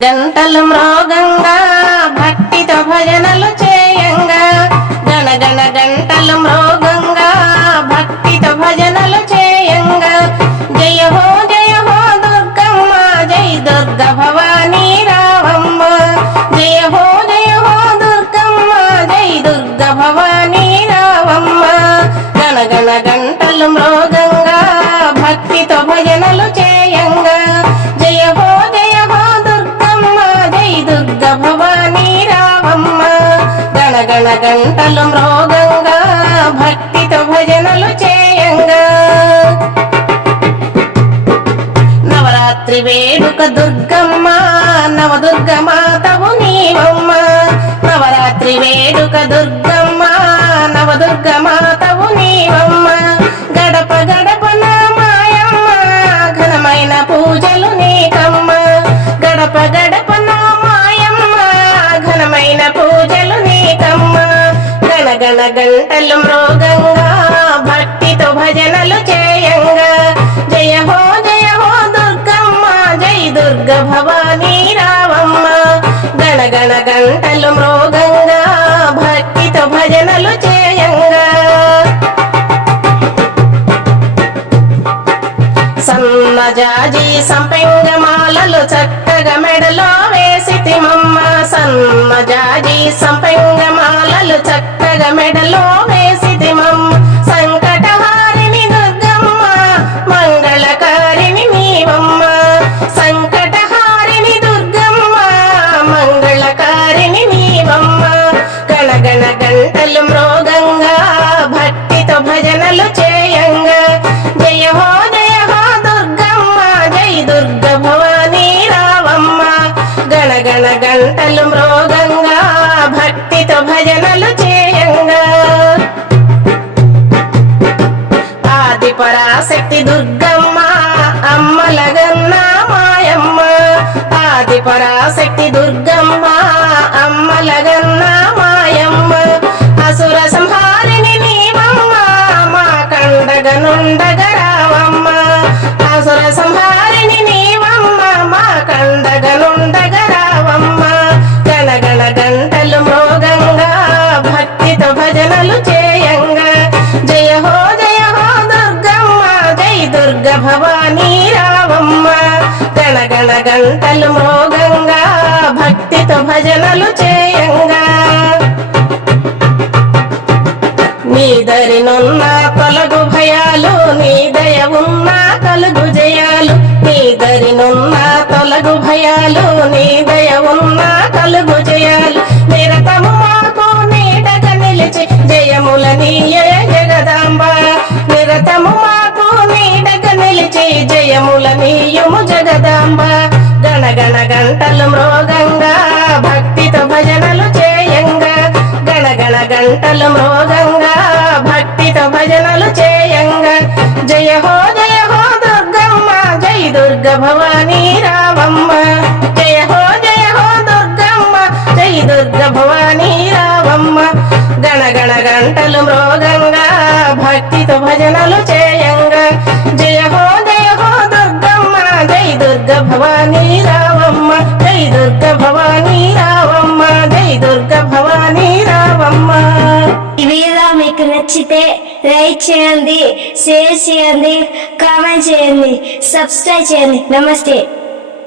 గంటలు మ్రోగంగా భక్తితో భజనలు చేయంగా గణగణ గంటలు మ్రోగంగా భక్తితో భజనలు చేయంగా జయ హో దుర్గమ్మ జై దుర్గ భవానీ రావమ్మ జయ హో దుర్గమ్మ జై దుర్గ భవానీ రావమ్మ గణగణ గంటలు మ్రోగంగా భక్తితో భజనలు చేయంగా జయ హో దుర్గ భవానీ రావమ్మ గణగణ గంటలు మ్రోగంగా భక్తితో భజనలు చేయంగా నవరాత్రి వేడుక దుర్గమ్మ నవదుర్గ మాతవు నీవమ్మ నవరాత్రి వేడుక దుర్గమ్మ నవదుర్గ మాతవు నీవమ్మ గడప గడపన మాయమ్మ ఘనమైన పూజలు నీకమ్మ గడప గడపన ఘనమైన పూజలు నీకమ్మ గణగణ గంటలు మ్రోగంగా భక్తితో భజనలు చేయంగా జయ హో దుర్గమ్మ జై దుర్గ భవానీ రావమ్మ గణగణ గంటలు మ్రోగంగా భక్తితో భజనలు చేయంగా సన్నజాజి సంపెంగమాలలు చక్కగా మెడలో వేసితిమమ్మ సన్నజాజి సంపెంగమాలలు చక్కగా మెడలో వేసితిమమ్మ సంకటహారిణి దుర్గమ్మ మంగళకారిణి నీవమ్మ సంకటహారిణి దుర్గమ్మ మంగళకారిణి నీవమ్మ గణగణ గంటలు మ్రోగంగా భక్తితో భజనలు చేయంగా జయ హో దుర్గమ్మ జై దుర్గ భవానీ రావమ్మ గణగణ గంటలు మ్రోగంగా భక్తితో భజనలు చేయంగా ఆది పరాశక్తి దుర్గమ్మ అమ్మలగన్న మాయమ్మ ఆది పరాశక్తి దుర్గమ్మ అమ్మలగన్న మాయమ్మ అసుర సంహారిణి నీవమ్మ మా కండగనుండగా రావమ్మ అసుర సంహారిణి నీవమ్మ మా కండగనుండగా రావమ్మ గణగణ గంటలు మ్రోగంగా భక్తితో భజనలు చేయంగా జయ హో దుర్గమ్మ జై దుర్గ భవానీ రావమ్మ గణగణ గంటలు మ్రోగంగా భక్తితో భజనలు చేయంగా నీ దరినున్న తొలగు భయాలు నీ దయ ఉన్న కలుగు జయాలు నీ దరినున్న తొలగు భయాలు నీ దయ ఉన్న కలుగు జయాలు నిరతము మాకు నీడగా నిలిచి జయముల నీయ జగదాంబ నిరతము మాకు నీడగా నిలిచి జయముల నీయము జగదాంబ గణగణ గంటలు మ్రోగంగా భక్తితో భజనలు చేయంగా గణగణ గంటలు మ్రోగంగా భక్తితో భజనలు చేయంగా జయ హో దుర్గమ్మ జై దుర్గ భవానీ రావమ్మ జయ హో దుర్గమ్మ జై దుర్గ భవానీ రావమ్మ గణగణ గంటలు మ్రోగంగా భక్తితో భజనలు చేయంగా జయ హో దుర్గమ్మ జై దుర్గ భవానీ రావమ్మ జై దుర్గ భవానీ రావమ్మ జై దుర్గ భవానీ రావమ్మ. ఈ వీడియో మీకు నచ్చితే లైక్ చేయండి, షేర్ చేయండి, కామెంట్ చేయండి, సబ్స్క్రైబ్ చేయండి. నమస్తే.